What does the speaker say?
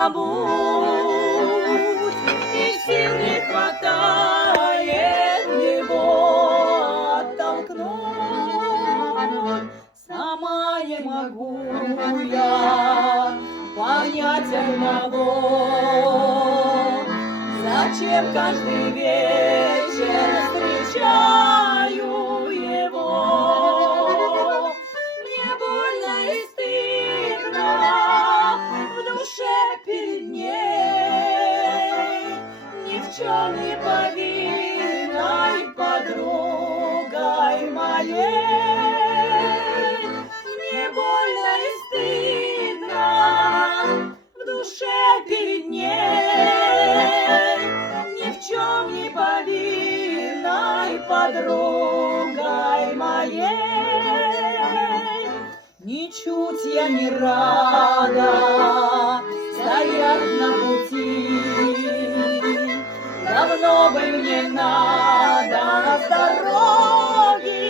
забудь, и сил не хватает его оттолкнуть. Сама не могу я понять одного, зачем каждый вечер встречаю его. Мне больно и стыдно в душе перед ней, ни в чем не повинной подругой моей. Мне больно и стыдно в душе перед ней, ни в чем не повинной подругой моей. Ничуть я не рада стоять на пути, давно бы мне надо с дороги